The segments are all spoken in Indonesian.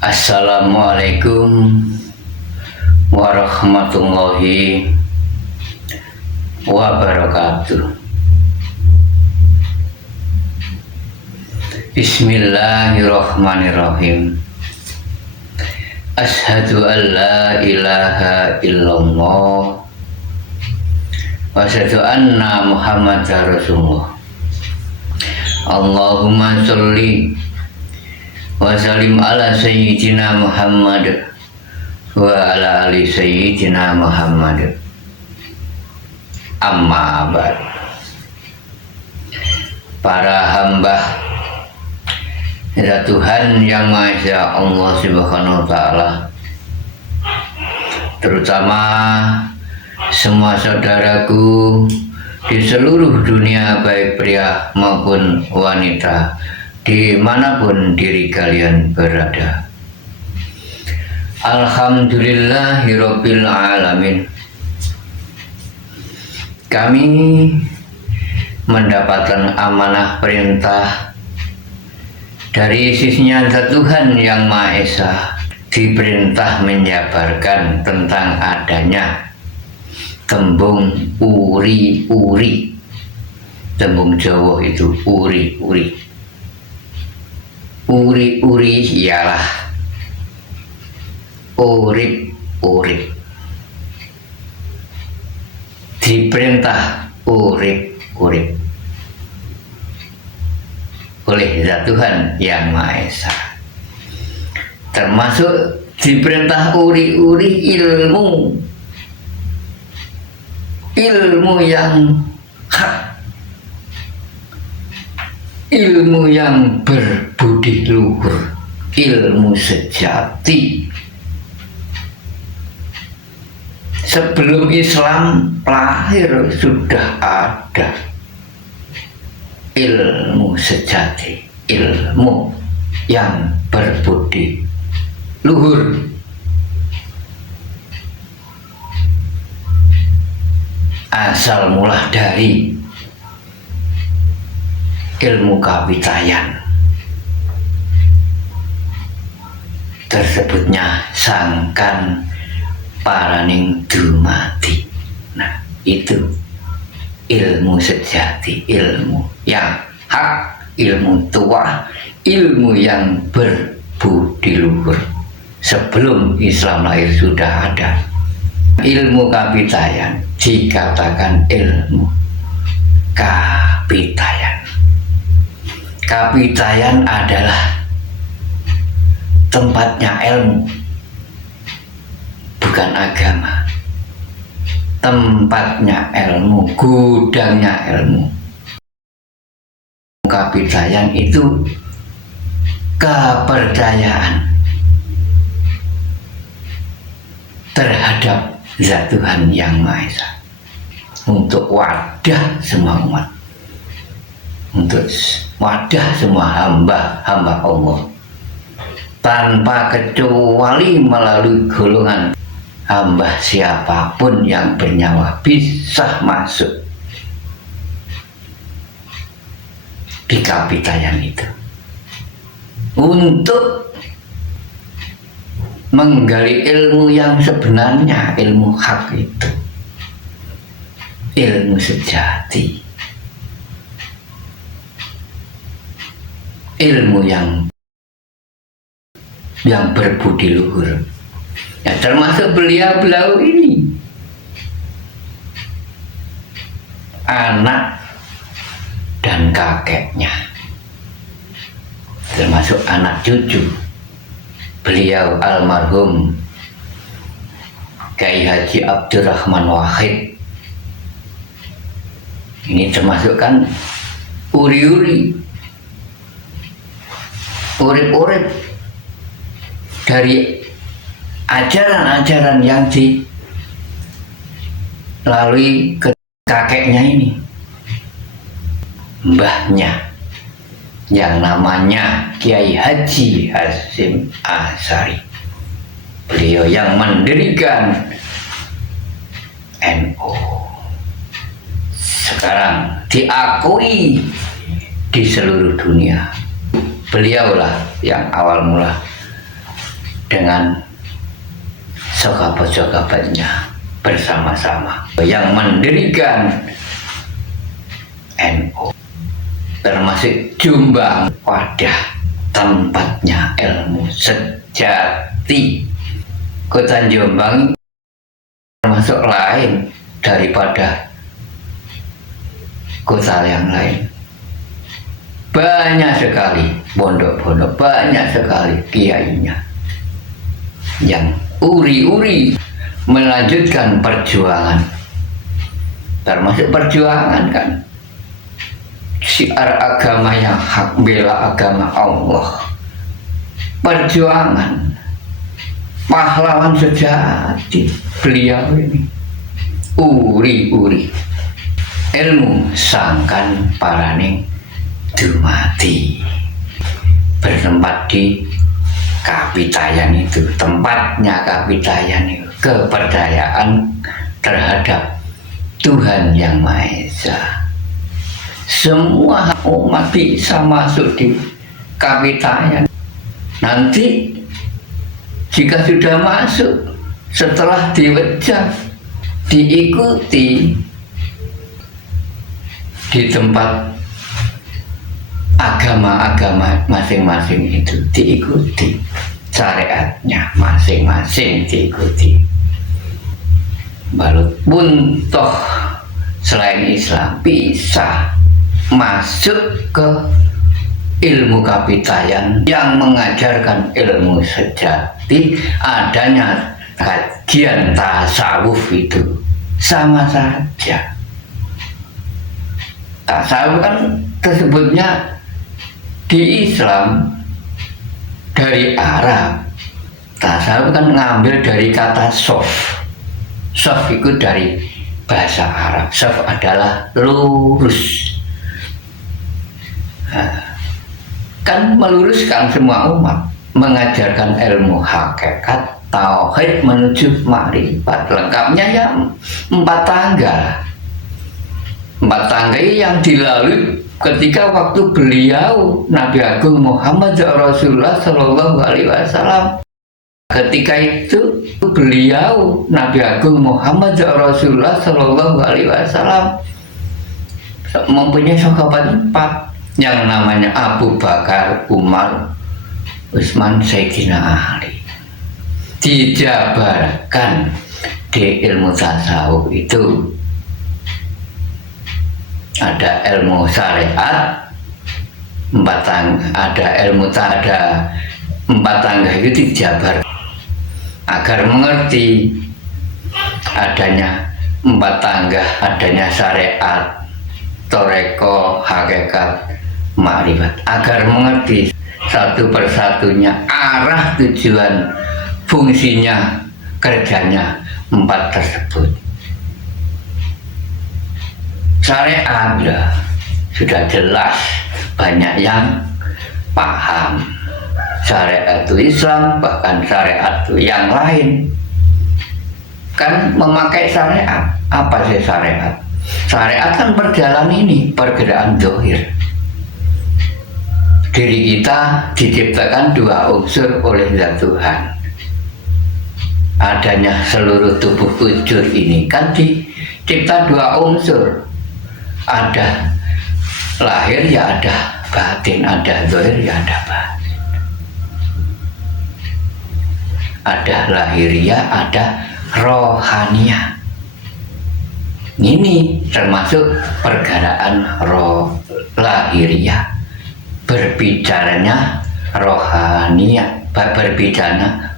Assalamualaikum warahmatullahi wabarakatuh. Bismillahirrahmanirrahim. Asyhadu an la ilaha illallah wa asyhadu anna Muhammadar Rasulullah. Allahumma sholli wa sallim ala sayyidina Muhammad wa ala ali sayyidina Muhammad. Amma ba'd. Para hamba Tuhan Yang Maha Esa Allah Subhanahu wa Ta'ala, terutama semua saudaraku di seluruh dunia, baik pria maupun wanita, dimanapun diri kalian berada. Alhamdulillahirabbil alamin. Kami mendapatkan amanah perintah dari sisinya Tuhan Yang Maha Esa, diperintah menjabarkan tentang adanya tembung uri-uri. Tembung Jawa itu uri-uri. Uri-uri ialah urip-urip. Diperintah urip-urip oleh Zat Tuhan Yang Maha Esa. Termasuk diperintah uri-uri ilmu yang hak, ilmu yang berbudi luhur, ilmu sejati. Sebelum Islam lahir sudah ada ilmu sejati, ilmu yang berbudi luhur. Asal mula dari ilmu kapitayan, tersebutnya sangkan paraning dumati. Nah, itu ilmu sejati, ilmu yang hak, ilmu tua, ilmu yang berbudi luhur. Sebelum Islam lahir sudah ada. Ilmu kapitayan dikatakan ilmu kapitayan. Kapitayan adalah tempatnya ilmu, bukan agama. Tempatnya ilmu, gudangnya ilmu. Kapitayan itu kepercayaan terhadap Zat Tuhan Yang Maha Esa untuk wadah semua umat, untuk wadah semua hamba Allah, tanpa kecuali melalui golongan hamba siapapun yang bernyawa bisa masuk di kapitayan itu untuk menggali ilmu yang sebenarnya, ilmu hak itu, ilmu sejati, ilmu yang berbudi luhur. Ya, termasuk beliau ini anak dan kakeknya, termasuk anak cucu beliau almarhum Kyai Haji Abdurrahman Wahid. Ini termasuk kan uri-uri, urip-urip dari ajaran-ajaran yang dilalui ke kakeknya ini, mbahnya, yang namanya Kiai Haji Hasyim Asy'ari. Beliau yang mendirikan NU, sekarang diakui di seluruh dunia. Beliaulah yang awal mula dengan sahabat-sahabatnya bersama-sama yang mendirikan NU, termasuk Jombang, wadah tempatnya ilmu sejati. Kota Jombang termasuk lain daripada kota yang lain. Banyak sekali pondok-pondok, banyak sekali kiainya yang uri-uri melanjutkan perjuangan, termasuk perjuangan kan syiar agama yang hak, bela agama Allah, perjuangan pahlawan sejati beliau ini. Uri-uri ilmu sangkan paraning dumati, bertempat di Kapitayan itu, tempatnya Kapitayan itu, kepercayaan terhadap Tuhan Yang Maha Esa. Semua umat bisa masuk di Kapitayan. Nanti jika sudah masuk, setelah diwejar, diikuti di tempat agama-agama masing-masing itu, diikuti syariatnya masing-masing, diikuti. Walaupun toh selain Islam bisa masuk ke ilmu Kapitayan yang mengajarkan ilmu sejati, adanya kajian tasawuf itu sama saja. Tasawuf kan tersebutnya di Islam dari Arab. Tasawuf kan ngambil dari kata sof. Sof itu dari bahasa Arab. Sof adalah lurus. Kan meluruskan semua umat, mengajarkan ilmu hakikat, tauhid menuju makrifat. Lengkapnya ya 4 tangga. 4 tangga yang dilalui ketika waktu beliau Nabi Agung Muhammad Rasulullah Shallallahu Alaihi Wasallam. Ketika itu beliau Nabi Agung Muhammad Rasulullah Shallallahu Alaihi Wasallam mempunyai sahabat 4 yang namanya Abu Bakar, Umar, Utsman, Sayyidina Ali. Dijabarkan di ilmu tasawuf itu ada ilmu syariat 4 tangga, ada ilmu ada 4 tangga itu dijabar agar mengerti adanya 4 tangga, adanya syariat, toreko, hakikat, makrifat, agar mengerti satu persatunya arah tujuan fungsinya kerjanya 4 tersebut. Syariat ya, sudah jelas, banyak yang paham syariat itu Islam, bahkan syariat itu yang lain kan memakai syariat. Apa sih syariat? Syariat kan berjalan ini, pergerakan zahir. Diri kita diciptakan 2 unsur oleh Zat Tuhan. Adanya seluruh tubuh wujud ini kan dicipta 2 unsur. Ada lahir ya ada batin, ada zahir ya ada batin. Ada lahiriah, ada rohaniah. Ini termasuk pergerakan roh lahiriah, berbicaranya rohaniah,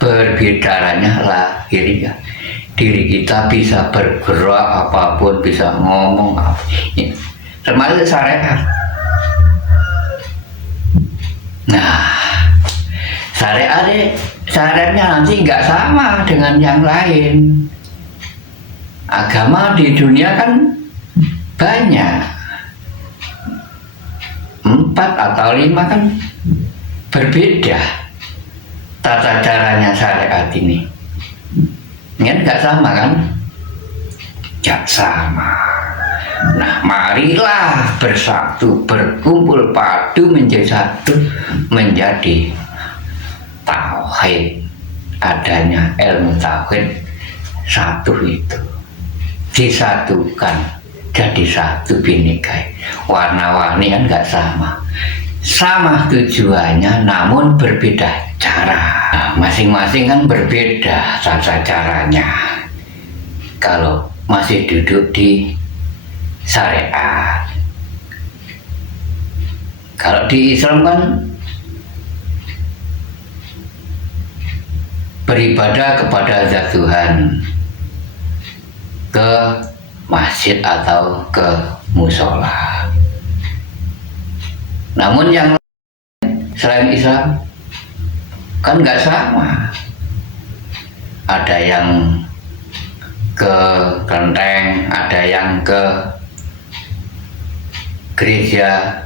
berbicaranya lahiriah. Diri kita bisa bergerak apapun, bisa ngomong apa, ya, termasuk syariat. Nah, syariatnya nanti nggak sama dengan yang lain. Agama di dunia kan banyak, 4 atau 5 kan berbeda tata caranya syariat ini. Ini nggak sama kan? Nggak sama. Nah, marilah bersatu, berkumpul padu menjadi satu, menjadi tauhid. adanya ilmu tauhid satu itu disatukan jadi satu binikai. Warna-warni kan nggak sama tujuannya namun berbeda cara. Masing-masing kan berbeda tata caranya. Kalau masih duduk di syariat, kalau di Islam kan beribadah kepada zat Tuhan, ke masjid atau ke musola. Namun yang selain Islam kan nggak sama. Ada yang ke kelenteng, ada yang ke gereja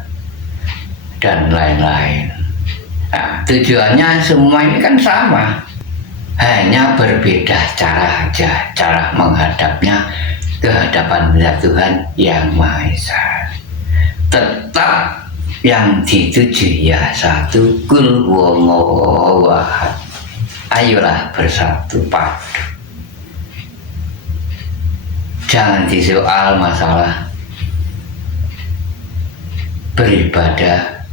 dan lain-lain. Nah, tujuannya semua ini kan sama, hanya berbeda cara aja, cara menghadapnya ke hadapan zat Tuhan yang Maha Esa. Tetap yang dituju ya satu, kul huwallahu ahad. Ayolah bersatu padu. Jangan disoal masalah beribadah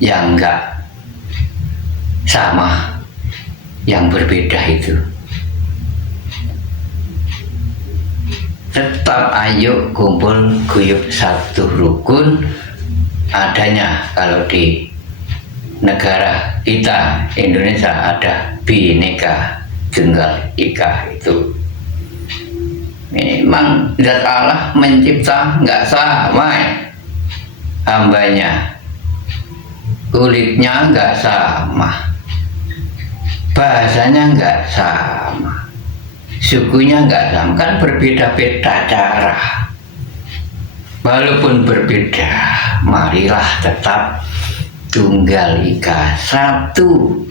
yang enggak sama, yang berbeda itu. Tetap ayo kumpul guyup satu rukun adanya. Kalau di negara kita Indonesia ada Bhinneka Tunggal Ika itu. Memang zat Allah mencipta nggak sama hambanya, kulitnya nggak sama, bahasanya nggak sama, sukunya nggak sama, kan berbeda-beda cara. Walaupun berbeda, marilah tetap tunggal ika, satu,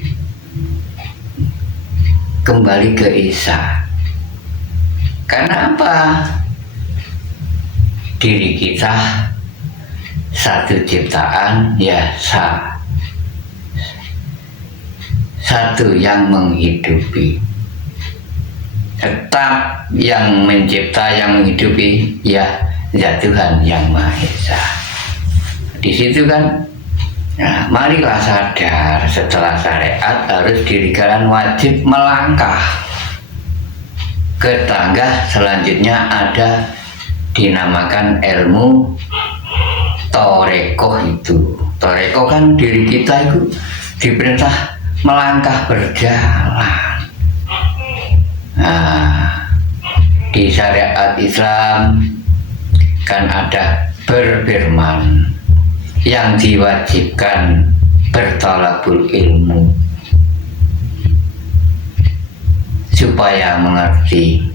kembali ke Esa. Karena apa? Diri kita satu ciptaan, ya satu yang menghidupi. Tetap yang mencipta, yang menghidupi, ya Tuhan yang Maha Esa. Di situ kan, nah, marilah sadar setelah syariat harus dirikan wajib melangkah ke tangga selanjutnya. Ada dinamakan ilmu torekoh itu. Torekoh kan diri kita itu diperintah melangkah berjalan. Nah, di syariat Islam kan ada berfirman yang diwajibkan bertolabul ilmu supaya mengerti.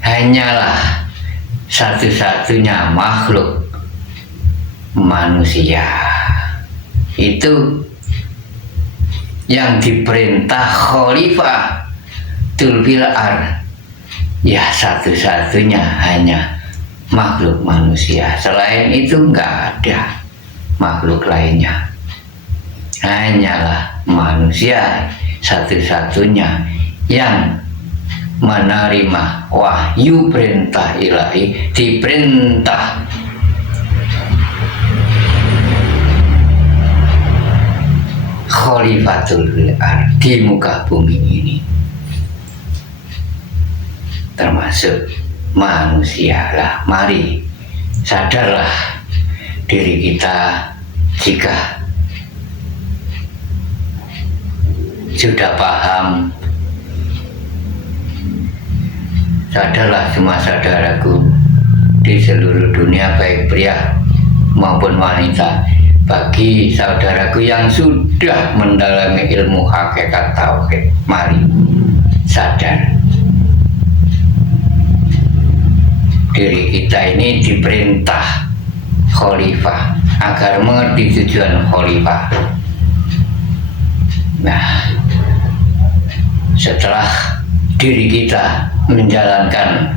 Hanyalah satu-satunya makhluk manusia itu yang diperintah khalifah fil ard, ya satu-satunya hanya makhluk manusia. Selain itu nggak ada makhluk lainnya, hanyalah manusia satu-satunya yang menerima wahyu perintah ilahi, diperintah khalifatul ard di muka bumi ini, termasuk manusia lah. Mari sadarlah diri kita, jika sudah paham, sadarlah semua saudaraku di seluruh dunia, baik pria maupun wanita. Bagi saudaraku yang sudah mendalami ilmu hakikat tauhid, mari sadar diri kita ini diperintah khalifah agar mengerti tujuan khalifah. Nah, setelah diri kita menjalankan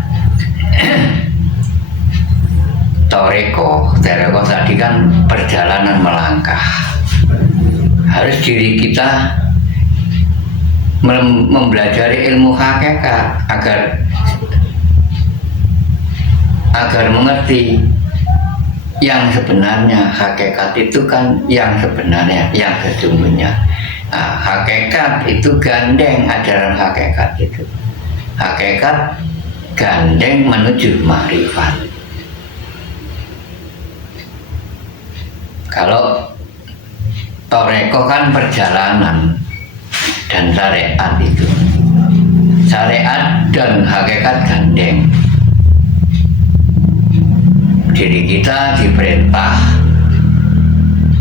toreko tadi kan perjalanan melangkah, harus diri kita mempelajari ilmu hakikat agar mengerti yang sebenarnya. Hakikat itu kan yang sebenarnya, yang sesungguhnya. Nah, hakikat itu gandeng, ajaran hakikat itu. Hakikat gandeng menuju ma'rifat. Kalau toreko kan perjalanan, dan syariat itu. Syariat dan hakikat gandeng. Diri kita diperintah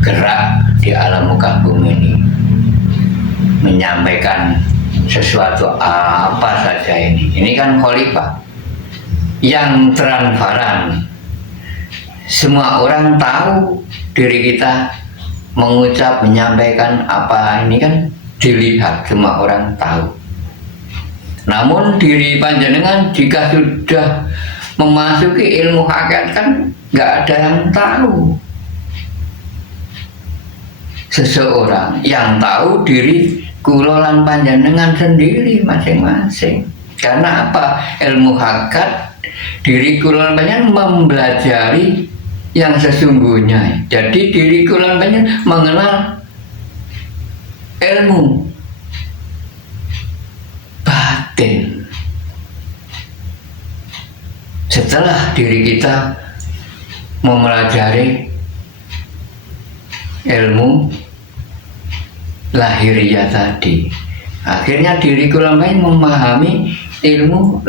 gerak di alam muka bumi ini, menyampaikan sesuatu apa saja ini. Ini kan khalifah yang transparan. Semua orang tahu diri kita mengucap, menyampaikan apa ini kan dilihat, semua orang tahu. Namun diri panjenengan jika sudah memasuki ilmu hakikat kan nggak ada yang tahu. Seseorang yang tahu diri kulolan panjenengan sendiri masing-masing. Karena apa? Ilmu hakikat diri kulolan panjenengan mempelajari yang sesungguhnya. Jadi diri kulolan panjenengan mengenal ilmu batin. Setelah diri kita mempelajari ilmu lahiriah tadi, akhirnya diri kulamai memahami ilmu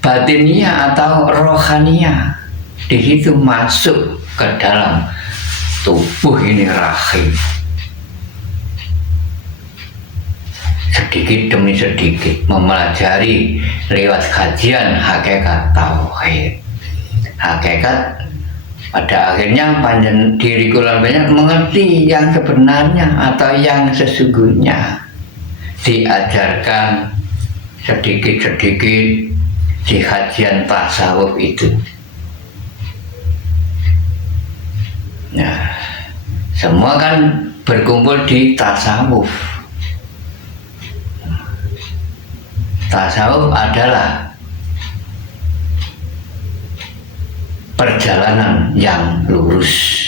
batiniah atau rohaniah. Di situ masuk ke dalam tubuh ini rahim. Sedikit demi sedikit mempelajari lewat kajian hakikat tauhid. Hakikat pada akhirnya diri kulan banyak mengerti yang sebenarnya atau yang sesungguhnya. Diajarkan sedikit-sedikit di kajian tasawuf itu. Nah, semua kan berkumpul di tasawuf. Tasawuf adalah perjalanan yang lurus.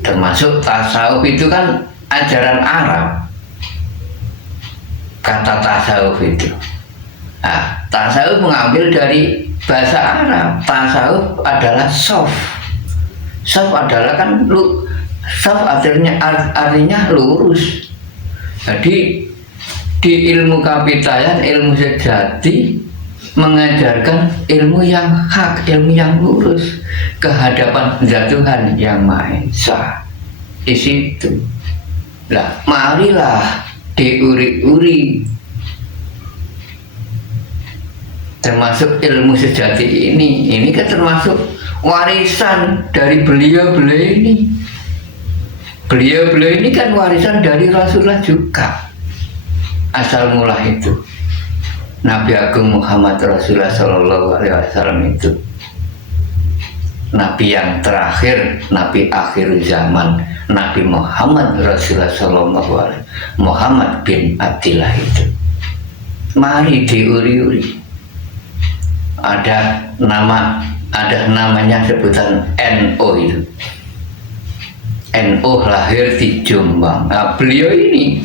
Termasuk tasawuf itu kan ajaran Arab. Kata tasawuf itu. Nah, tasawuf mengambil dari bahasa Arab. Tasawuf adalah sof. Sof adalah kan sof artinya lurus. Jadi di ilmu kapitayan, ilmu sejati mengajarkan ilmu yang hak, ilmu yang lurus ke hadapan Zat Tuhan yang Maha Esa. Di situ. Lah, marilah diuri-uri. Termasuk ilmu sejati ini kan termasuk warisan dari beliau-beliau ini. Beliau-beliau ini kan warisan dari Rasulullah juga. Asal mula itu Nabi Agung Muhammad Rasulullah Sallallahu Alaihi Wasallam itu Nabi yang terakhir, Nabi akhir zaman, Nabi Muhammad Rasulullah Sallallahu Alaihi Muhammad bin Abdillah itu. Mari diuri-uri. Ada namanya sebutan NO itu. NO lahir di Jombang. Nah, beliau ini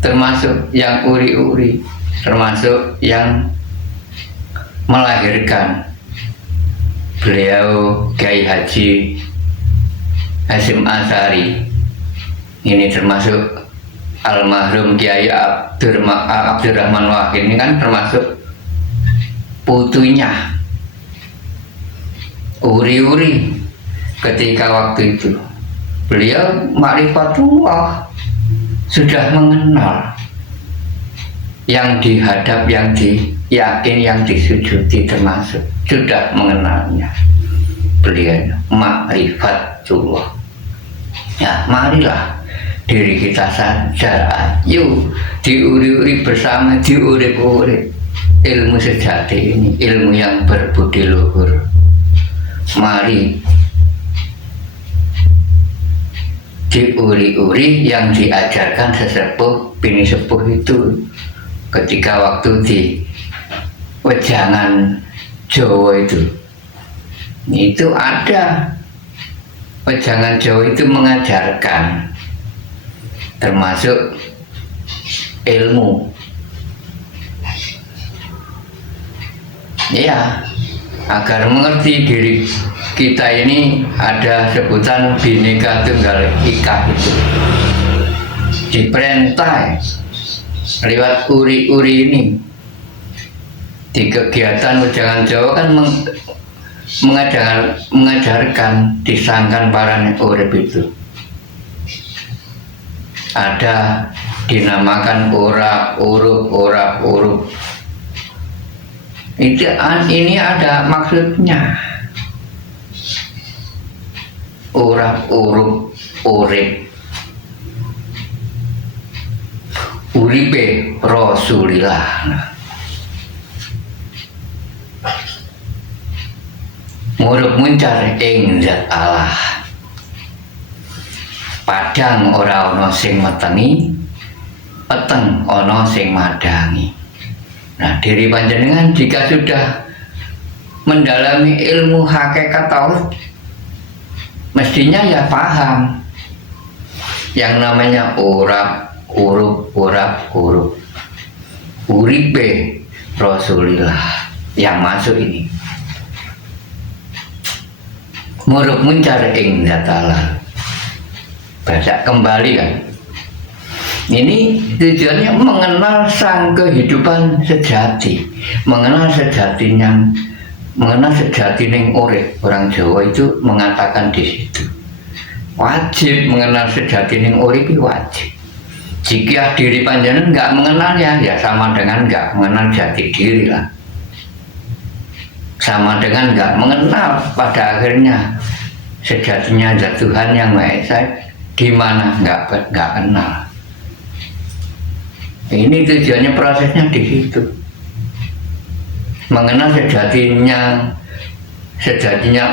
termasuk yang uri-uri, termasuk yang melahirkan. Beliau Kiai Haji Hasyim Asy'ari ini termasuk almarhum Kiai Abdurrahman Wahid ini kan termasuk putunya. Uri-uri ketika waktu itu beliau ma'rifatullah, sudah mengenal yang dihadap, yang diyakin, yang disujudi, termasuk sudah mengenalnya. Beliau ma'rifatullah. Ya, marilah diri kita sadar, ayo diuri-uri bersama, diurip-urip ilmu sejati ini, ilmu yang berbudi luhur. Mari diuri-uri yang diajarkan sesepuh bini sepuh itu ketika waktu di wejangan Jawa itu ada wejangan Jawa itu mengajarkan termasuk ilmu ya, agar mengerti diri kita ini ada sebutan Bhinneka Tunggal Ika itu diperintah lewat uri-uri ini. Di kegiatan wejangan Jawa kan mengajarkan disangkan parane urip itu ada dinamakan ora urup ini ada maksudnya. Ora urup urip uripe Rasulillah. Murup muncar ing zat Allah, padang ora ana sing metengi, peteng ana sing madangi. Nah, diri panjenengan jika sudah mendalami ilmu hakikat tauhid, mestinya ya paham yang namanya urap urup uripe Rasulillah yang masuk ini. Murup muncar ing zat Allah, baca kembali kan. Ini tujuannya mengenal sang kehidupan sejati, mengenal sejati ning urip. Orang Jawa itu mengatakan di situ wajib mengenal sejati ning urip, wajib. Jika diri panjenengan nggak mengenalnya, ya sama dengan nggak mengenal jati diri lah, sama dengan nggak mengenal pada akhirnya sejatinya zat Tuhan yang Maha Esa, di mana nggak kenal. Ini tujuannya, prosesnya di situ. Mengenal sejatinya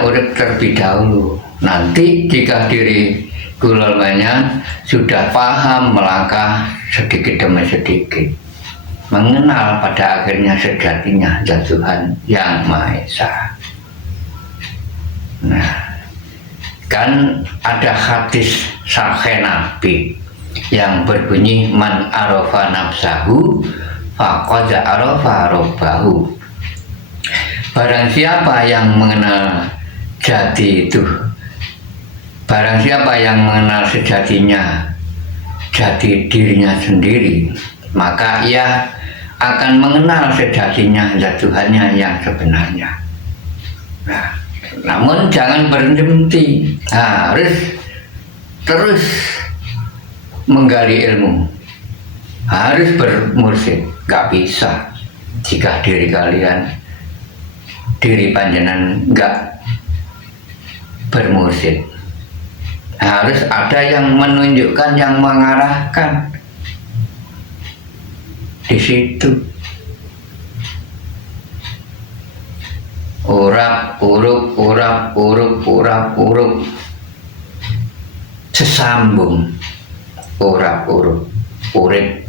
urip terlebih dahulu. Nanti jika diri kula banyak sudah paham melangkah sedikit demi sedikit, mengenal pada akhirnya sejatinya zat Tuhan yang Maha Esa. Nah, kan ada hadis sahih Nabi yang berbunyi man arafa nafsahu faqad arafa rabbahu. Barang siapa yang mengenal jati itu, barang siapa yang mengenal sejatinya, jati dirinya sendiri, maka ia akan mengenal sejatinya zat Tuhannya yang sebenarnya. Nah, namun jangan berhenti, harus terus menggali ilmu, harus bermursyid. Gak bisa jika diri panjenengan gak bermursyid. Harus ada yang menunjukkan, yang mengarahkan di situ. Urap urup sesambung. Urap urup urip.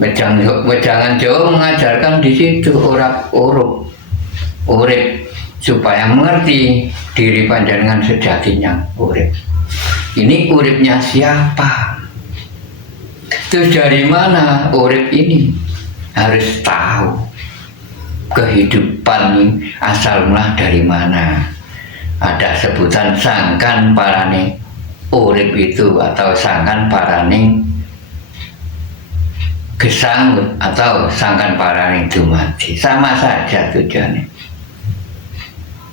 Wejangan Jawa mengajarkan di situ urap urup urip, supaya mengerti diri panjenengan sejatinya urip. Ini uripnya siapa? Terus dari mana urip ini? Harus tahu kehidupan asal mula dari mana. Ada sebutan sangkan parane urip itu, atau sangkan parane gesang, atau sangkan parane dumadi. Sama saja tujuannya.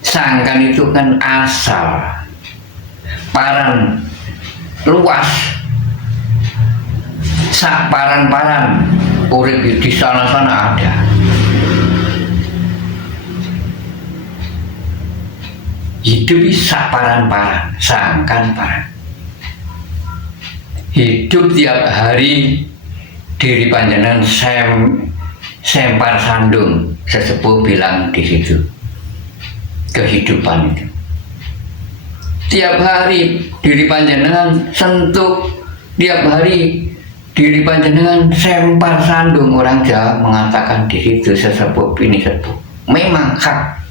Sangkan itu kan asal, paran luas, sak paran-paran urip di sana-sana ada. Hidup bisa paran-paran, sangkan paran. Hidup tiap hari diri panjenengan sempar sandung, sesepuh bilang di situ. kehidupan itu. Tiap hari diri panjenengan sentuh, tiap hari diri panjenengan sempar sandung. Orang Jawa mengatakan di situ sesepuh ini sepuh. Memang hak.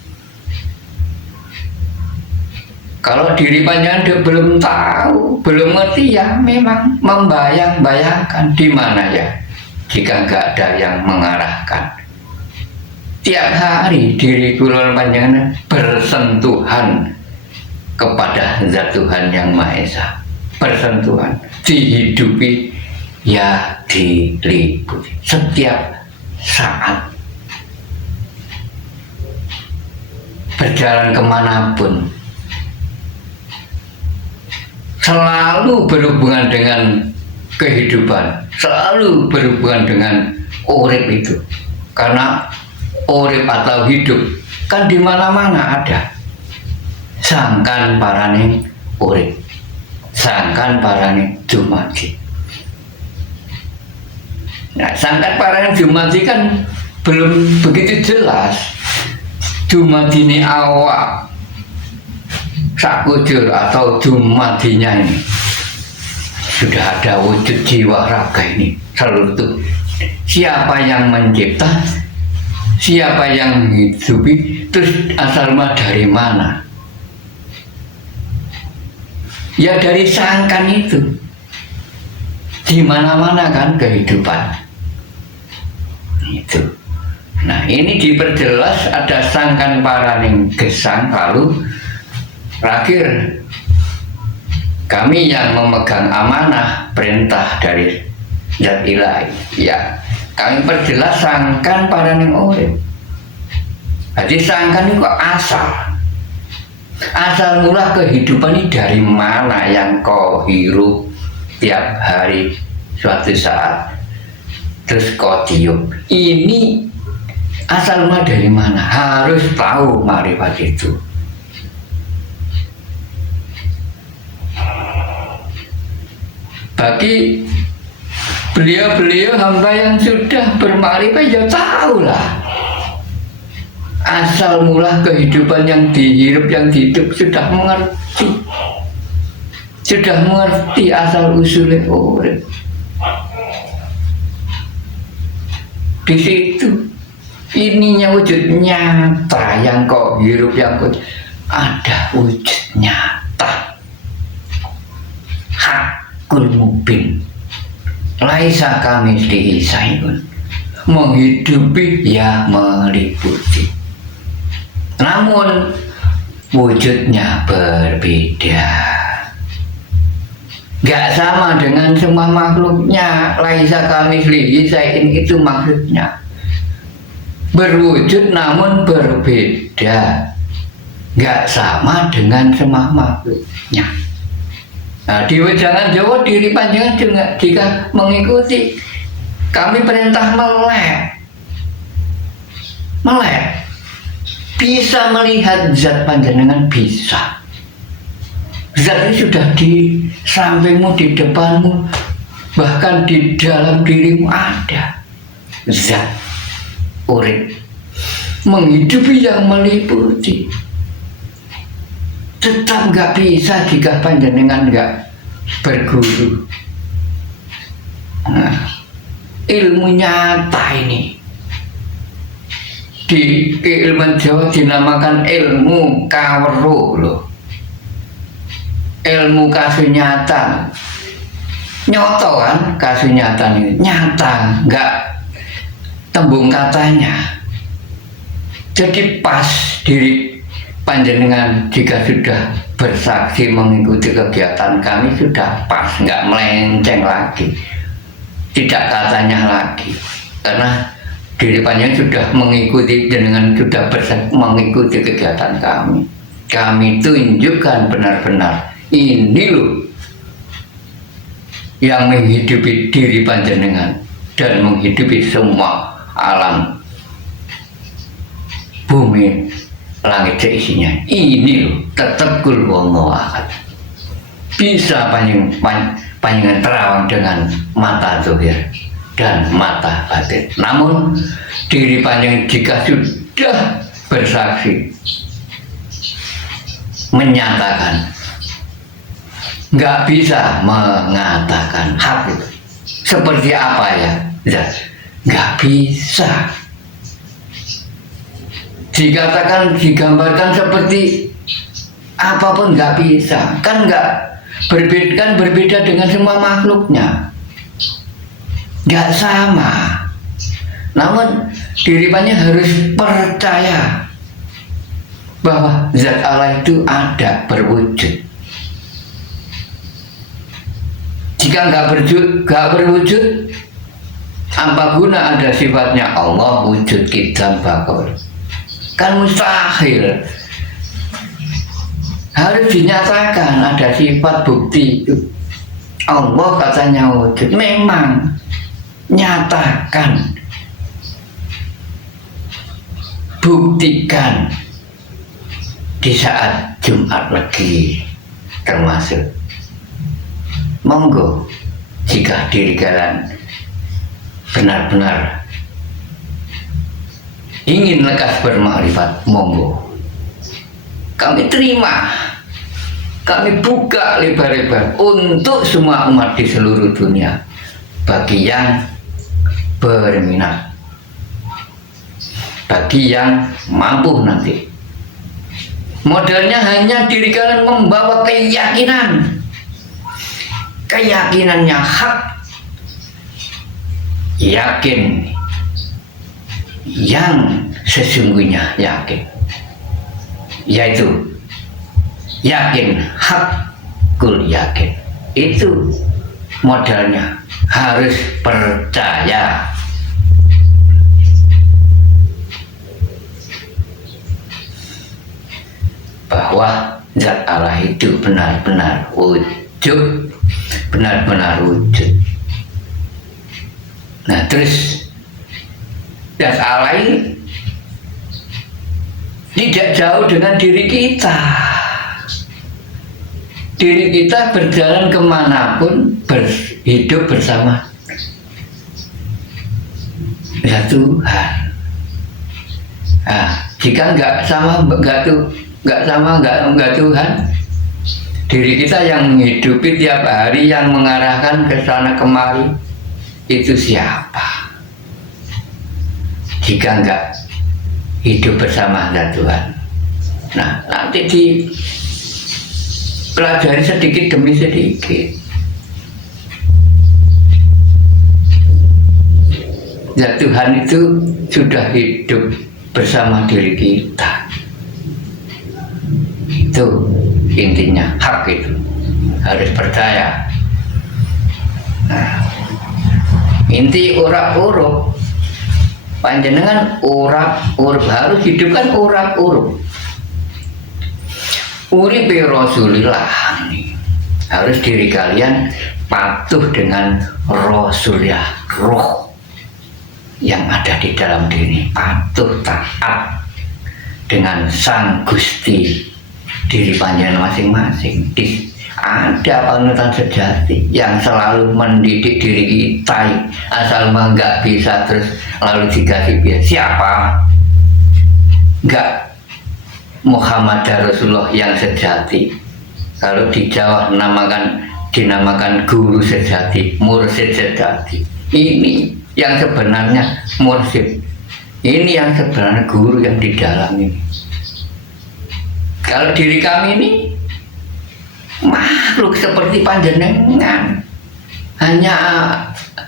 Kalau diri panjenengan belum tahu, belum ngerti, ya memang membayang-bayangkan di mana ya, jika nggak ada yang mengarahkan. Tiap hari diri kula panjenengan bersentuhan kepada Zat Tuhan yang Maha Esa, bersentuhan, dihidupi, ya diliputi setiap saat, berjalan kemanapun selalu berhubungan dengan kehidupan, selalu berhubungan dengan urip itu, karena urip atau hidup kan di mana-mana ada. Sangkan parane urip, sangkan parane dumadi. Nah, sangkan parane dumadi kan belum begitu jelas. Dumadi ini awak sakujur atau dumadinya ini sudah ada wujud jiwa raga ini seluruh. Siapa yang mencipta, siapa yang menghidupi, terus asalnya dari mana? Ya dari sangkan itu. Di mana-mana kan kehidupan itu. Nah, ini diperjelas ada sangkan paraning gesang. Lalu terakhir, kami yang memegang amanah perintah dari Zat Ilahi, ya kami perjelas sangkan paraning urip. Jadi sangkan itu asal. Asal mula kehidupan ini dari mana yang kau hirup tiap hari suatu saat, terus kau tiup. Ini asal mula dari mana? Harus tahu marifat itu. Bagi beliau-beliau hamba yang sudah bermakrifat, ya tahulah asal mula kehidupan yang dihirup, yang hidup, sudah mengerti asal usulnya urip. Di situ ininya wujud nyata yang kau hirup, yang kau ada wujud nyata. Hakul mubin, laisa kamitslihi syai'un, menghidupi, ya meliputi. Namun wujudnya berbeda, gak sama dengan semua makhluknya. Laisa kamitslihi syai'un itu maksudnya berwujud namun berbeda, gak sama dengan semua makhluknya. Nah, di wejangan Jawa diri panjenengan juga jika mengikuti kami perintah melek, bisa melihat zat panjenengan, bisa. Zat ini sudah di sampingmu, di depanmu, bahkan di dalam dirimu ada zat urip, menghidupi, yang meliputi. Tetap nggak bisa jika panjenengan nggak berguru. Nah, ilmu nyata ini di keilmuan Jawa dinamakan ilmu kaweruh loh. Ilmu kasunyatan. Nyoto kan kasunyatan ini, nyata, nggak tembung katanya. Jadi pas diri panjenengan jika sudah bersaksi mengikuti kegiatan kami, sudah pas, nggak melenceng lagi, tidak katanya lagi, karena diri panjenengan sudah mengikuti, jenengan sudah mengikuti kegiatan kami. Kami tunjukkan benar-benar ini loh yang menghidupi diri panjenengan dan menghidupi semua alam bumi langit seisinya. Ini loh tetap kul huwallahu ahad. Bisa panjenengan terawang dengan mata zahir dan mata batin. Namun diri panjenengan jika sudah bersaksi menyatakan, nggak bisa mengatakan hak itu seperti apa ya, nggak bisa dikatakan, digambarkan seperti apapun, nggak bisa, kan nggak berbeda, kan berbeda dengan semua makhluknya, nggak sama. Namun dirinya harus percaya bahwa zat Allah itu ada, berwujud. Jika nggak berwujud, apa guna ada sifatnya Allah wujud kita bakal? Kan mustahil. Harus dinyatakan ada sifat bukti itu. Allah katanya wujud, memang nyatakan, buktikan di saat Jumat Legi termasuk. Monggo, jika diri kalian benar-benar ingin lekas bermakrifat, monggo kami terima, kami buka lebar-lebar untuk semua umat di seluruh dunia bagi yang berminat, bagi yang mampu nanti. Modalnya hanya diri kalian membawa keyakinan, keyakinannya hak, yakin, yang sesungguhnya yakin, yaitu yakin, hakul yakin. Itu modalnya, harus percaya. Bahwa zat Allah itu benar-benar wujud, benar-benar wujud. Nah terus zat Allah ini tidak jauh dengan diri kita. Diri kita berjalan kemanapun, hidup bersama ya Tuhan. Nah, jika nggak sama, nggak Tuhan, diri kita yang menghidupi tiap hari, yang mengarahkan ke sana kemari, itu siapa? Jika nggak hidup bersama Tuhan. Nah, nanti dipelajari sedikit demi sedikit. Ya Tuhan itu sudah hidup bersama diri kita. Itu intinya, hak itu harus percaya. Nah, inti urak-uruk panjenengan, urak-uruk harus hidup kan urak-uruk. Uripe Rasulillah harus diri kalian patuh dengan Rasulullah, roh yang ada di dalam diri, patuh taat dengan Sang Gusti diri panjenengan masing-masing. Ada panutan sejati yang selalu mendidik diri kita. Asal nggak bisa terus lalu dikasih biar siapa? Nggak Muhammad Rasulullah yang sejati. Kalau di Jawa dinamakan guru sejati, mursyid sejati. Ini yang sebenarnya mursyid. Ini yang sebenarnya guru yang di dalam ini. Kalau diri kami ini makhluk seperti panjenengan, hanya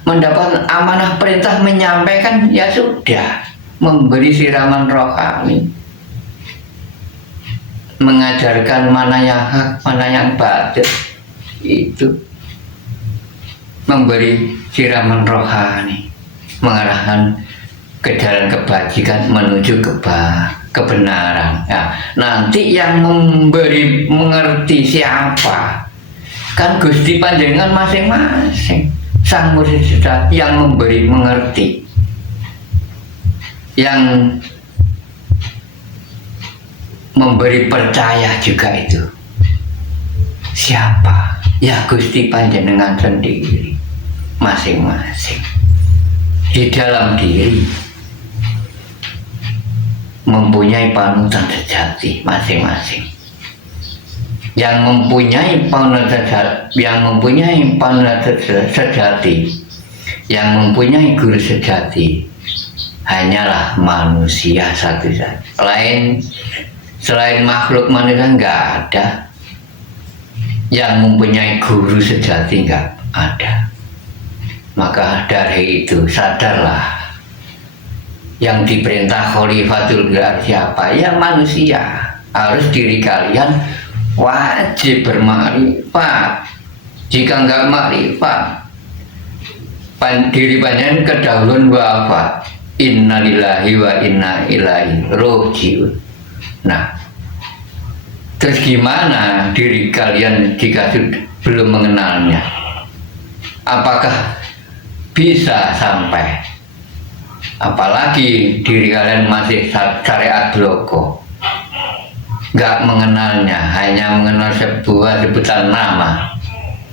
mendapat amanah perintah menyampaikan, ya sudah, memberi siraman rohani, mengajarkan mana yang hak, mana yang batil, itu memberi siraman rohani, mengarahkan ke jalan kebajikan menuju kebenaran. Nah, nanti yang memberi mengerti siapa? Kan Gusti panjenengan masing-masing, Sang Mursyid sejati yang memberi mengerti, yang memberi percaya juga itu. Siapa? Ya Gusti panjenengan sendiri, masing-masing di dalam diri mempunyai panutan sejati masing-masing. yang mempunyai panutan sejati, yang mempunyai guru sejati hanyalah manusia satu saja. Selain makhluk manusia nggak ada yang mempunyai guru sejati, nggak ada. Maka dari itu sadarlah, yang diperintah Khalifatul Ghar siapa? Ya manusia. Harus diri kalian wajib bermakrifat. Jika nggak makrifat, diri panjenengan kedahuluan wafat. Innalillahi wa inna ilaihi raji'un. Nah, terus gimana diri kalian jika belum mengenalnya? Apakah bisa sampai? Apalagi diri kalian masih syariat bloko, nggak mengenalnya, hanya mengenal sebuah sebutan nama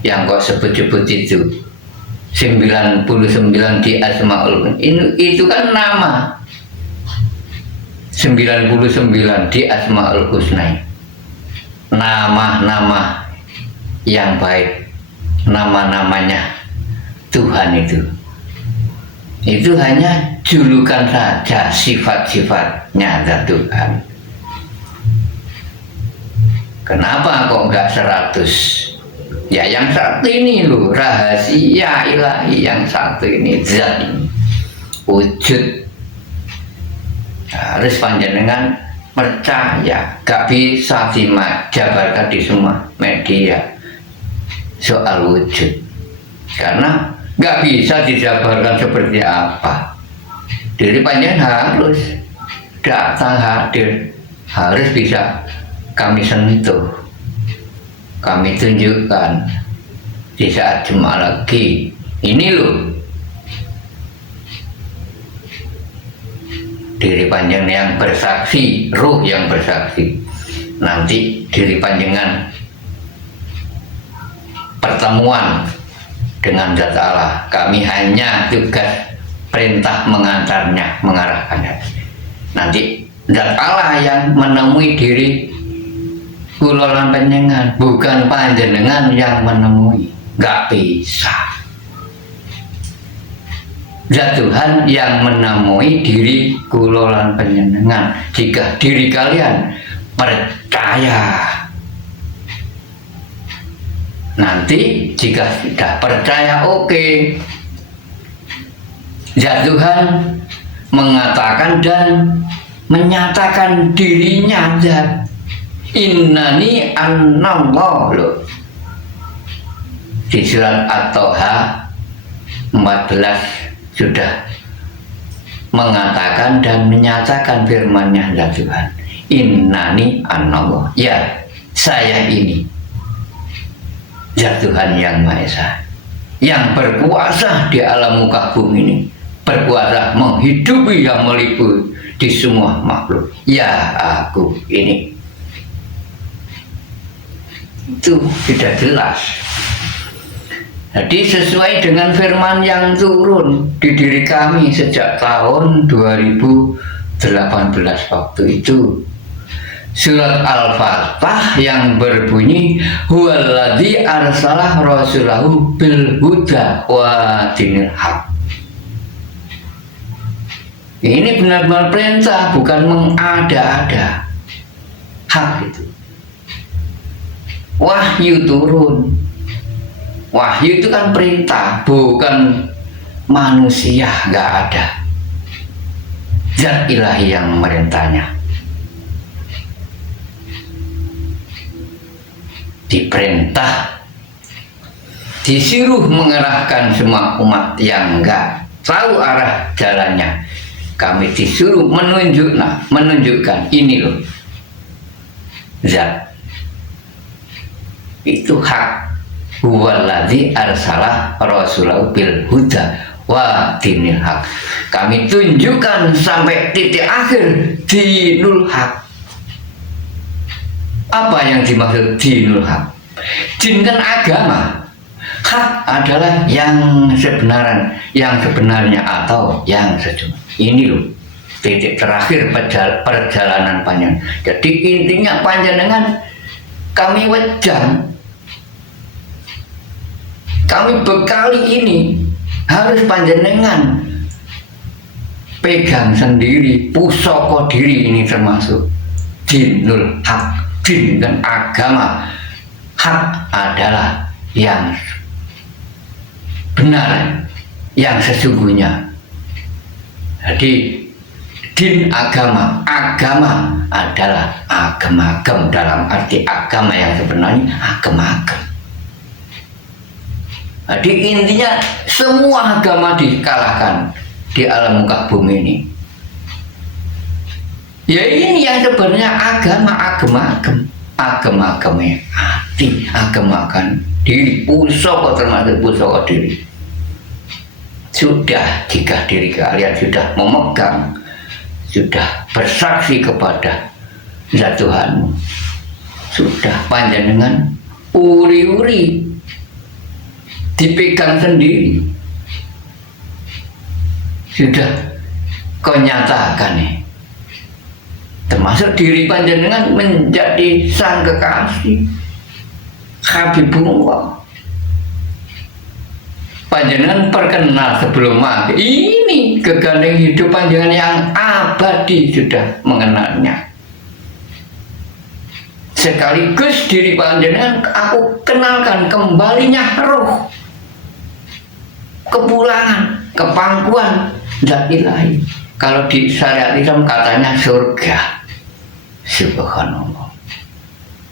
yang kok sebut-sebut itu 99 di Asmaul. Itu kan nama 99 di Asmaul Husna, nama-nama yang baik, nama-namanya Tuhan itu hanya julukan saja, sifat-sifatnya ada Tuhan. Kenapa kok enggak 100? Ya yang satu ini loh, rahasia ilahi yang satu ini, zat ini, wujud. Harus panjenengan percaya, gak bisa dijabarkan di semua media soal wujud, karena gak bisa dijabarkan seperti apa. Diri panjenengan harus datang hadir, harus bisa kami sentuh, kami tunjukkan di saat Jumat lagi. Ini loh diri panjenengan yang bersaksi, ruh yang bersaksi. Nanti diri panjenengan pertemuan dengan zat Allah, kami hanya tugas perintah mengantarnya, mengarahkannya. Nanti zat Allah yang menemui diri kula lan panjenengan, bukan panjenengan yang menemui. Nggak bisa. Zat Tuhan yang menemui diri kula lan panjenengan jika diri kalian percaya. Nanti jika sudah percaya, oke, Zat Tuhan mengatakan dan menyatakan dirinya zat. Innani annallah loh. Di surat At-Toha 14 sudah mengatakan dan menyatakan firman-Nya zat Tuhan. Innani annallah. Ya, saya ini zat Tuhan yang Maha Esa, yang berkuasa di alam muka bumi ini, berkuasa menghidupi yang meliputi di semua makhluk. Ya, aku ini. Itu sudah jelas. Jadi sesuai dengan firman yang turun di diri kami sejak tahun 2018 waktu itu, surat Al-Fatah yang berbunyi huwaladzi arsalah rasulahu bil huda wa dinil haq. Ini benar-benar perintah, bukan mengada-ada. Hak itu. Wahyu turun. Wahyu itu kan perintah, bukan manusia, nggak ada. Zat ilahi yang memerintahnya. Diperintah, disuruh mengerahkan semua umat yang nggak tahu arah jalannya. Kami disuruh menunjukkan ini loh zat. Itu hak. Huwaladzi arsalah rasulahu bil huda wa dinil haq. Kami tunjukkan sampai titik akhir dinul haq. Apa yang dimaksud dinul haq? Din kan agama. Hak adalah yang sebenarnya atau yang sejujurnya. Ini loh titik terakhir perjalanan panjang. Jadi intinya panjenengan kami wedang, kami bekali ini harus panjenengan pegang sendiri. Pusaka diri ini termasuk dinul hak. Din dan agama, hak adalah yang benar, yang sesungguhnya. Jadi din agama, agama adalah agama-agam, dalam arti agama yang sebenarnya agama-agam. Jadi intinya semua agama dikalahkan di alam muka bumi ini. Ya ini yang sebenarnya agama-agam hati, agamakan diri, pusaka termasuk pusaka diri. Sudah jika diri kalian sudah memegang, sudah bersaksi kepada zat Tuhanmu, sudah panjenengan uri-uri dipegang sendiri, sudah kau nyatakan nih, termasuk diri panjenengan menjadi sang kekasih Habibullah. Panjenengan perkenal sebelum mati, ini kegandeng hidup panjenengan yang abadi sudah mengenalnya. Sekaligus diri panjenengan aku kenalkan kembalinya roh, kepulangan, kepangkuan zat ilahi. Kalau di syariat Islam katanya surga. Subhanallah.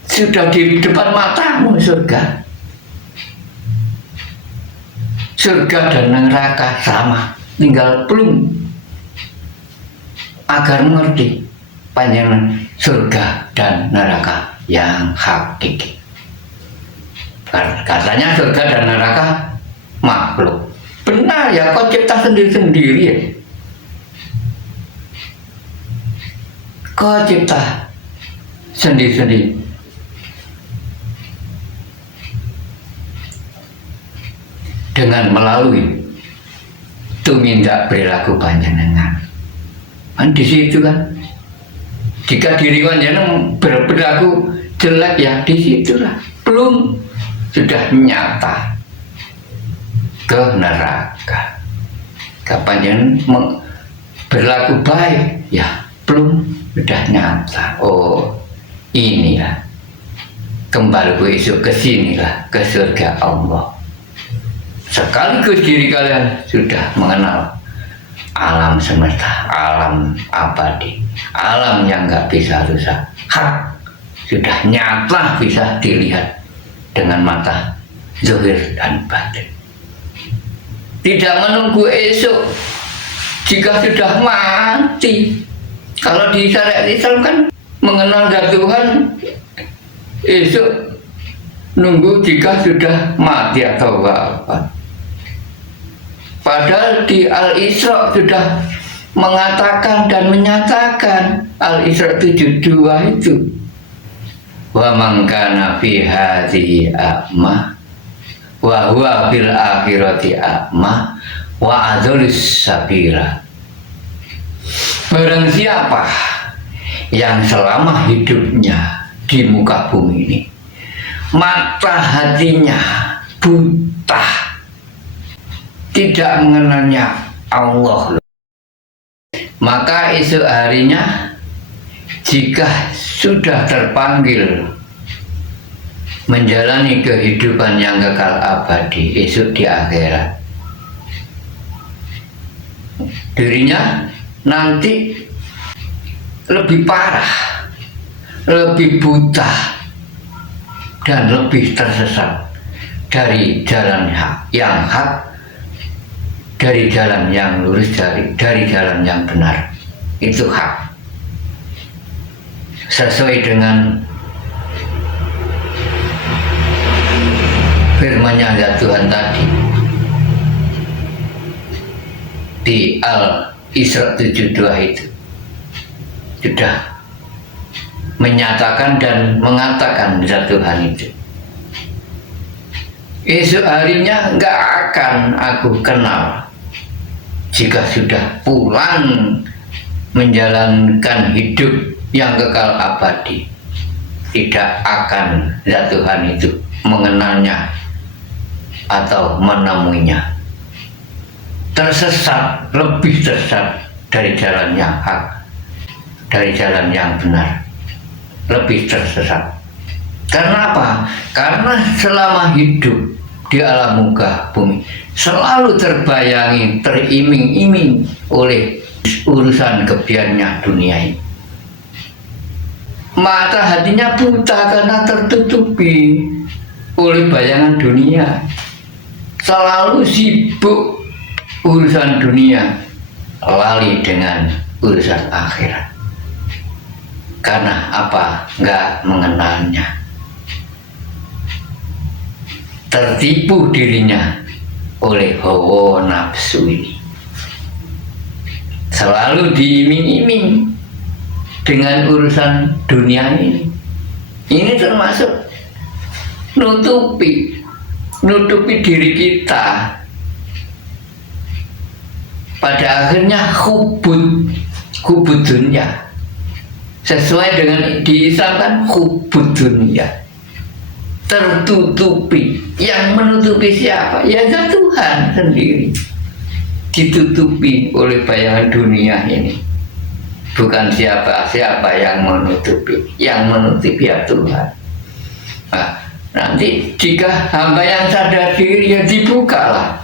Sudah di depan matamu surga. Surga dan neraka sama, tinggal belum agar mengerti panjangan surga dan neraka yang hakiki. Katanya surga dan neraka makhluk. Benar ya, kau cipta sendiri-sendiri ya. Kau cipta sendiri-sendiri. Dengan melalui tumindak perilaku panjenengan. Kan di situ kan. Jika diri panjenengan berperilaku jelek ya di situlah. Belum sudah nyata ke neraka. Kapan berlaku baik ya belum sudah nyata. Oh inilah kembali besok ke sinilah ke surga Allah. Sekaligus diri kalian sudah mengenal alam semesta, alam abadi, alam yang nggak bisa rusak, hak sudah nyata bisa dilihat dengan mata zahir dan batin. Tidak menunggu esok jika sudah mati. Kalau di syariat Islam kan mengenal zat Tuhan esok nunggu jika sudah mati atau wafat. Padahal di Al-Isra sudah mengatakan dan menyatakan Al-Isra 72 itu wa man kana fi hadhihi a'ma wa huwa fil akhirati a'ma wa adzus sabila. Barang siapa yang selama hidupnya di muka bumi ini mata hatinya buta, tidak mengenalnya Allah, maka esok harinya jika sudah terpanggil menjalani kehidupan yang kekal abadi esok di akhirat, dirinya nanti lebih parah, lebih buta dan lebih tersesat dari jalan yang hak, dari jalan yang lurus, dari jalan yang benar. Itu hak sesuai dengan firman-Nya zat Tuhan tadi di Al-Isra 72 itu sudah menyatakan dan mengatakan zat Tuhan itu esok harinya nggak akan aku kenal jika sudah pulang menjalankan hidup yang kekal abadi. tidak akan zat Tuhan itu mengenalnya atau menemuinya. Tersesat, lebih tersesat dari jalan yang hak, dari jalan yang benar, lebih tersesat. Karena apa? Karena selama hidup di alam muka bumi selalu terbayangi, teriming-iming oleh urusan kebiarnya dunia ini. Mata hatinya buta karena tertutupi oleh bayangan dunia. Selalu sibuk urusan dunia, lali dengan urusan akhirat. Karena apa? Nggak mengenalnya. Tertipu dirinya oleh hawa nafsu ini. Selalu diiming-iming dengan urusan dunia ini. Ini termasuk nutupi diri kita. Pada akhirnya hubud dunia. Sesuai dengan di Islam kan hubud dunia. Tertutupi. Yang menutupi siapa? Ya Tuhan sendiri. Ditutupi oleh bayangan dunia ini. Bukan siapa-siapa yang menutupi. Yang menutupi ya Tuhan. Nah, nanti jika hamba yang sadar diri ya dibukalah.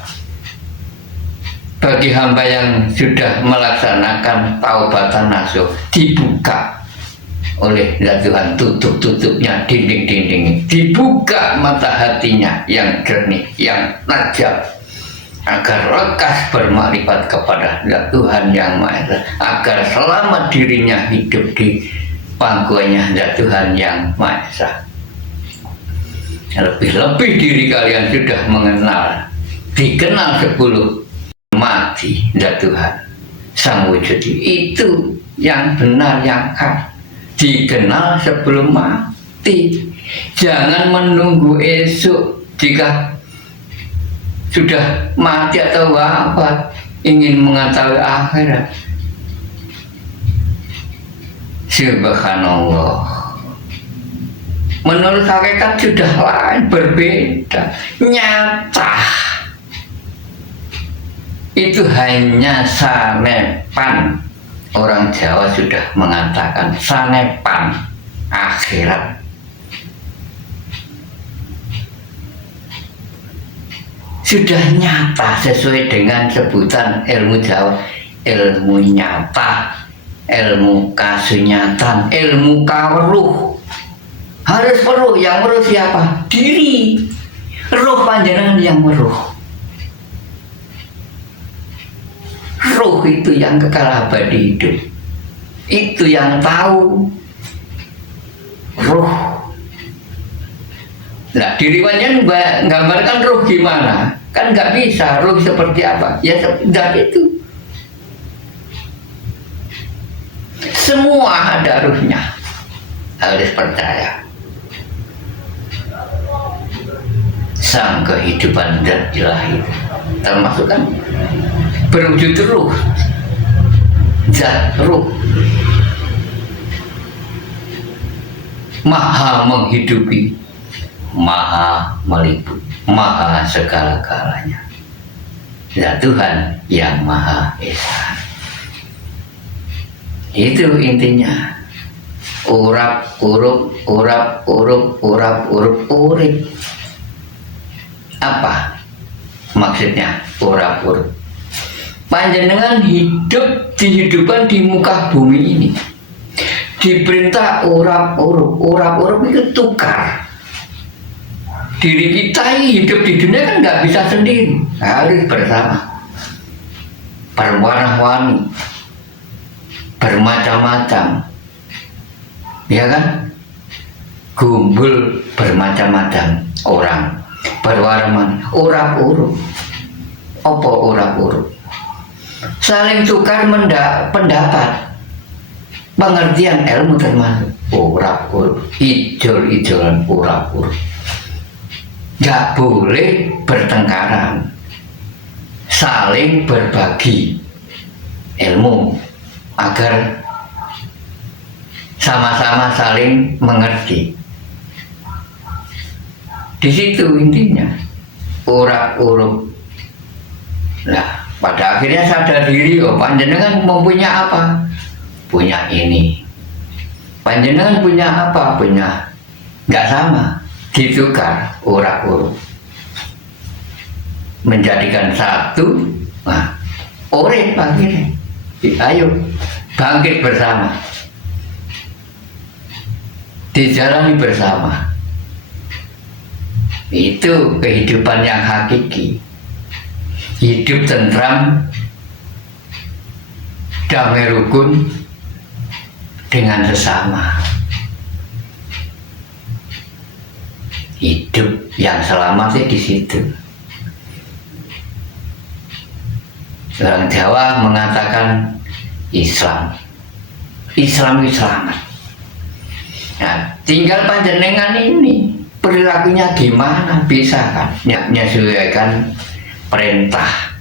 Bagi hamba yang sudah melaksanakan taubatan nasuh, dibuka oleh Tuhan, tutupnya dinding-dinding, dibuka mata hatinya yang jernih, yang najab, agar lekas bermakrifat kepada Tuhan yang Maha Esa, agar selamat dirinya hidup di pangkuannya Tuhan yang Maha Esa. Lebih-lebih diri kalian sudah mengenal, dikenal 10 mati Tuhan Sang Wujud itu yang benar, yang hak, dikenal sebelum mati. Jangan menunggu esok jika sudah mati atau wafat ingin mengetahui akhirat. Subhanallah, menurut hakikat sudah lain, berbeda, nyata. Itu hanya sanepan. Orang Jawa sudah mengatakan sanepan akhirat. Sudah nyata sesuai dengan sebutan ilmu Jawa, ilmu nyata, ilmu kasunyatan, ilmu kaweruh. Harus weruh, yang weruh siapa? Diri. Roh panjenengan yang weruh. Roh itu yang kekal abadi hidup. Itu yang tahu. Roh. Nah, diriwannya menggambarkan roh gimana? Kan nggak bisa. Roh seperti apa? Ya seperti itu. Semua ada rohnya. Harus percaya. Sang kehidupan dan ilahi termasuk kan berwujud ruh, zat ruh, maha menghidupi, maha meliputi, maha segala-galanya. Zat Tuhan yang Maha Esa. Itu intinya. Urap urup, urap urup, urap urup urip. Apa maksudnya urap urup? Panjenengan hidup dihidupan di muka bumi ini, diperintah urap urup itu tukar. Diri kita hidup di dunia kan nggak bisa sendiri, harus bersama, berwarna-warni, bermacam-macam, ya kan? Gumpul bermacam-macam orang, berwarna-warni, urap-urup. Apa urap-urup? Saling tukar pendapat, pengertian ilmu termasuk urap-urup, ijol-ijolan urap-urup. Gak boleh bertengkaran, saling berbagi ilmu agar sama-sama saling mengerti. Di situ intinya urak-uruk. Nah, pada akhirnya sadar diri, oh panjenengan mempunyai apa? Punya ini. Panjenengan punya apa? Punya nggak sama, ditukar urak-uruk. Menjadikan satu, nah, urip akhirnya. Ayo bangkit bersama, dijalani bersama. Itu kehidupan yang hakiki. Hidup tentram, damai rukun dengan sesama. Hidup yang selamat sih di situ. Orang Jawa mengatakan Islam itu selamat. Nah, tinggal panjenengan ini perilakunya gimana, bisa kan menyesuaikan perintah.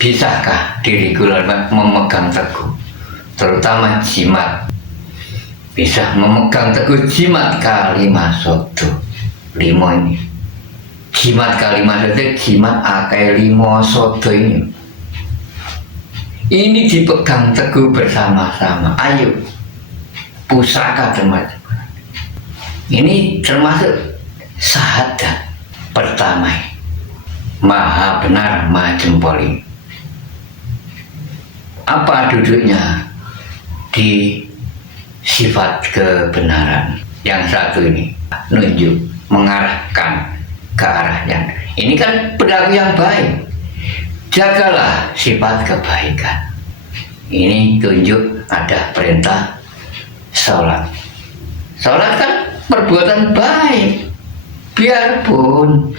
Bisakah diriku memegang teguh, terutama jimat? Bisa memegang teguh jimat kalimat soto limo ini. Jimat kalimat soto, jimat akai limo soto ini. Ini dipegang teguh bersama-sama. Ayo, pusaka teman-teman. Ini termasuk syahadat pertama. Maha benar, maha jempoli. Apa duduknya di sifat kebenaran? Yang satu ini nunjuk, mengarahkan ke arahnya. Ini kan perilaku yang baik. Jagalah sifat kebaikan. Ini tunjuk ada perintah sholat. Sholat kan perbuatan baik. Biarpun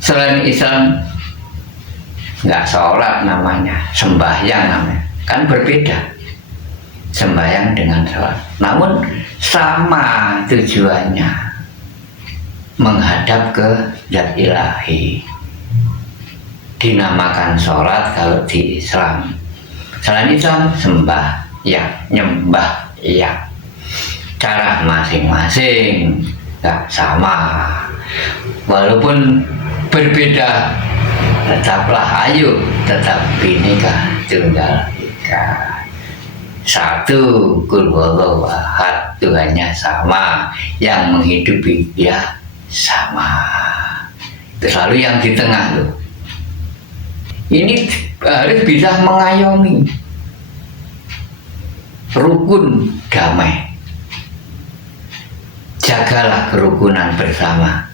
selain Islam nggak sholat namanya, sembahyang namanya, kan berbeda sembahyang dengan sholat. Namun sama tujuannya, menghadap ke zat ilahi. Dinamakan sholat kalau di Islam. Selain Islam sembah ya, nyembah ya. Cara masing-masing nggak sama. Walaupun berbeda, tetaplah ayo, tetap Bhinneka Tunggal Ika. Satu, Qul Huwallahu Ahad, Tuhannya sama, yang menghidupi ya sama. Selalu yang di tengah tuh. Ini harus bisa mengayomi rukun damai. Jagalah kerukunan bersama.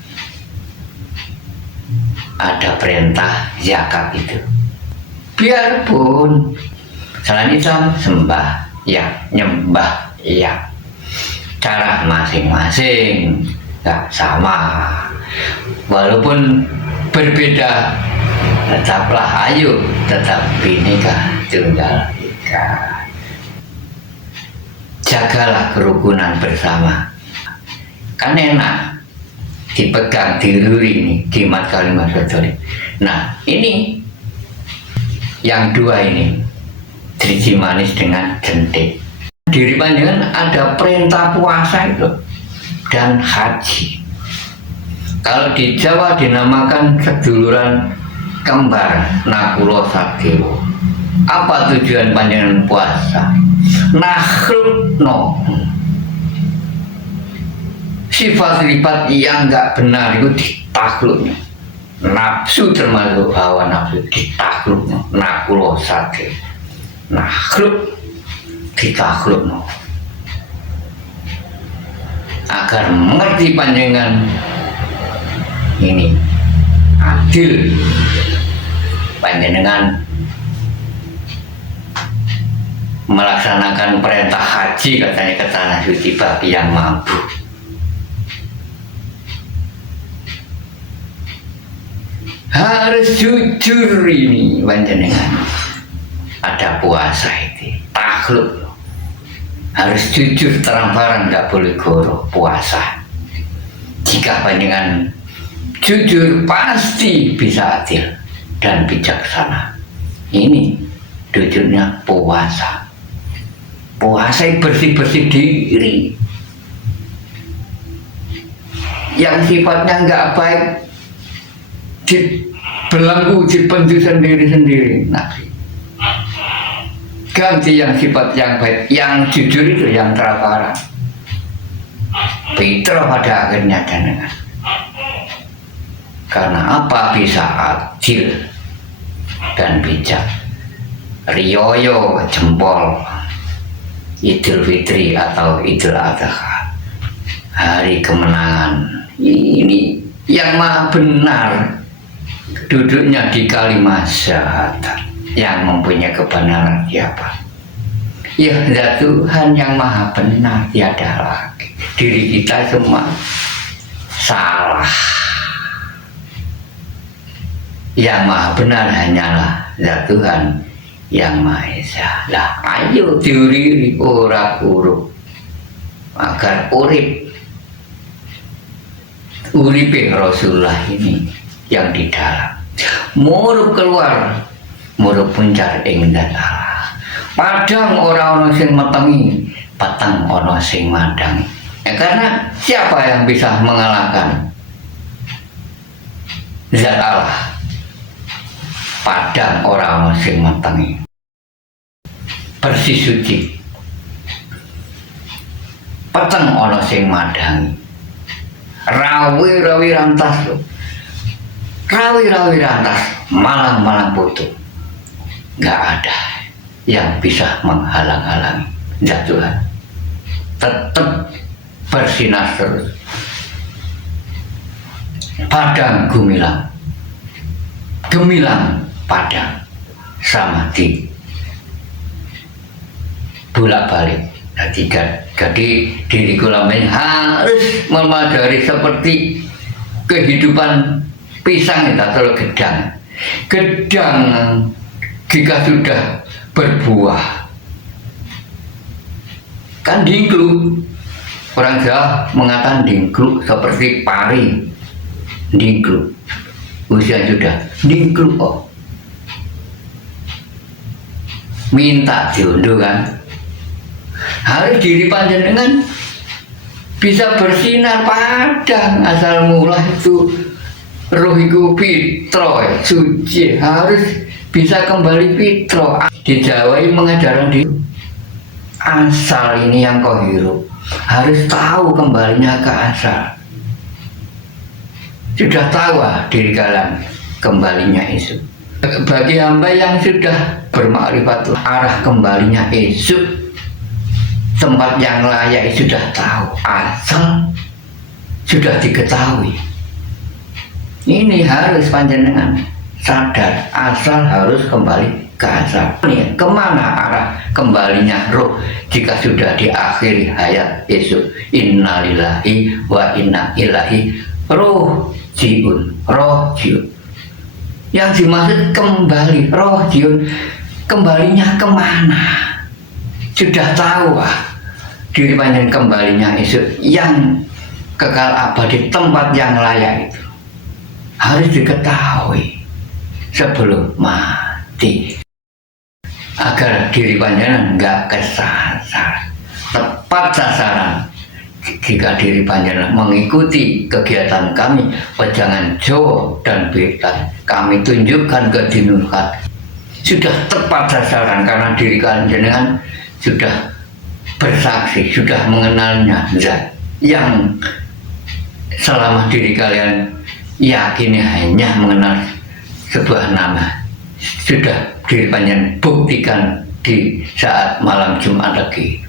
Ada perintah zakat itu. Biarpun selain Islam sembah ya, nyembah ya. Cara masing-masing gak sama. Walaupun berbeda, tetaplah ayo, tetap Bhinneka Tunggal Ika. Jagalah kerukunan bersama. Kan enak dipegang, diruri nih jimat kalimat soto. Nah ini yang dua ini, driji manis dengan jentik. Diri panjenengan ada perintah puasa itu dan haji. Kalau di Jawa dinamakan seduluran kembar Nakula Sadewa. Apa tujuan panjenengan puasa? Nakhlukno sifat-sifat yang nggak benar itu ditakluknya. Nafsu termasuk hawa nafsu ditakluknya. Nakula Sadewa, nakhluk ditaklukno. Agar mengerti panjenengan ini adil, panjenengan melaksanakan perintah haji katanya ke tanah suci bagi yang mampu. Harus jujur ini panjenengan. Ada puasa itu takluk, harus jujur terang-terang, nggak boleh goro puasa. Jika panjenengan jujur pasti bisa adil dan bijaksana. Ini tujuannya puasa. Puasa bersih-bersih diri. yang sifatnya nggak baik dibelenggu, dibentuk sendiri-sendiri. Nah, ganti yang sifat yang baik, yang jujur itu, yang transparan. Fitrah pada akhirnya jenengan. Karena apa bisa adil dan bijak. Riyoyo jempol Idul Fitri atau Idul Adha, hari kemenangan ini yang maha benar, duduknya di kalimat syahadat, yang mempunyai kebenaran siapa? Ya Tuhan yang maha benar, tiada lagi. Diri kita semua salah. Yang maha benar hanyalah Zat Tuhan yang Maha Esa. Lah ayo diuriri ora urip agar uripe Rasulullah ini yang di dalam murup keluar, murup puncar ing Zat Allah. Padang orang sing metengi, patang orang sing madangi. Karena siapa yang bisa mengalahkan Zat Allah? Padang orang sing metengi, bersih suci, peteng ono sing madangi, rawi rantas, rawi rantas, malang putu, nggak ada yang bisa menghalang-halangi Zat Tuhan. Tetap bersinar terus. Padang gemilang padang sama di bolak-balik. Jadi diriku lain harus memadari seperti kehidupan pisang atau gedang jika sudah berbuah kan dingkluk. Orang Jawa mengatakan dingkluk seperti pari, dingkluk usia sudah dingkluk. Oh, minta diunduh kan, harus diri panjenengan bisa bersinar padang asal mula itu roh iku fitro suci, harus bisa kembali fitro. Di Jawa ini mengajarkan di asal ini yang kau hirup, harus tahu kembalinya ke asal. Sudah tahu diri kalian kembalinya esok. Bagi hamba yang sudah bermakrifat arah kembalinya esok, tempat yang layak sudah tahu, asal sudah diketahui. Ini harus panjenengan sadar, asal harus kembali ke asal. Kemana arah kembalinya roh jika sudah di akhir hayat esok? Innalillahi wa inna ilaihi rojiun. Yang dimaksud kembali, rojiun, kembalinya kemana? Sudah tahu diri panjenengan kembalinya esok yang kekal abadi, tempat yang layak itu harus diketahui sebelum mati, agar diri panjenengan nggak kesasar, tepat sasaran. Jika diri panjenengan mengikuti kegiatan kami Wejangan Jawa dan Blitar, kami tunjukkan ke Dinulkat, sudah tepat sasaran karena diri panjenengan sudah bersaksi, sudah mengenalnya Zat yang selama diri kalian yakini hanya mengenal sebuah nama, sudah diri panjenengan buktikan di saat malam Jumat lagi.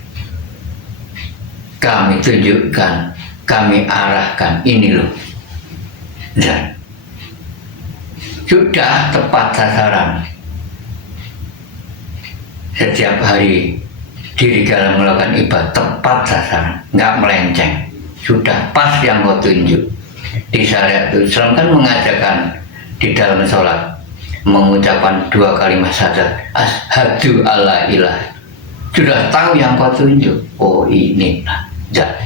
Kami tunjukkan, kami arahkan, ini loh Zat, sudah tepat sasaran. Setiap hari diri kalian melakukan ibadah tepat sasaran, nggak melenceng, sudah pas yang kau tunjuk. Di syariat Islam kan mengajarkan di dalam sholat mengucapkan 2 kalimat syahadat, asyhadu alla ilaha. Sudah tahu yang kau tunjuk, oh ini Zat.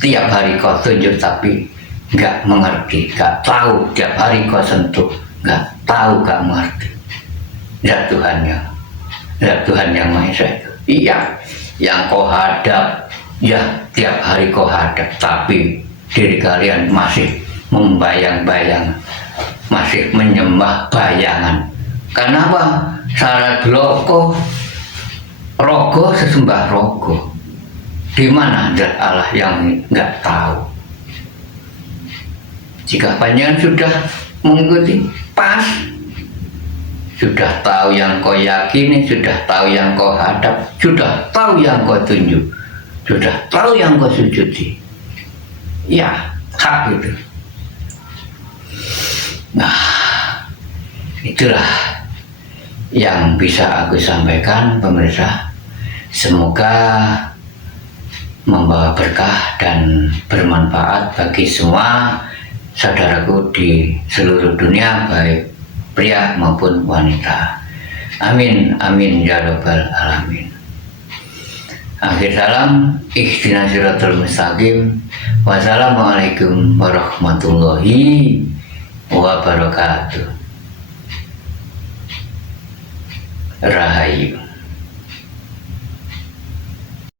Tiap hari kau tunjuk tapi nggak mengerti, nggak tahu. Tiap hari kau sentuh, nggak tahu, nggak mengerti. Zat Tuhan yang Maha Esa itu. Iya, yang kau hadap, ya tiap hari kau hadap, tapi diri kalian masih membayang-bayang, masih menyembah bayangan. Kenapa? Syarat loko rogo sesembah rogo. Di mana zat Allah yang nggak tahu? Jika panjenengan sudah mengikuti pas, sudah tahu yang kau yakini, sudah tahu yang kau hadap, sudah tahu yang kau tunjuk, sudah tahu yang kau sujudi, ya hak itu. Nah, itulah yang bisa aku sampaikan, pemirsa. Semoga membawa berkah dan bermanfaat bagi semua saudaraku di seluruh dunia, baik pria maupun wanita. Amin, amin ya rabbal alamin. Akhir salam, ihdinas siratal mustaqim. Wassalamualaikum warahmatullahi wabarakatuh. Rahayu.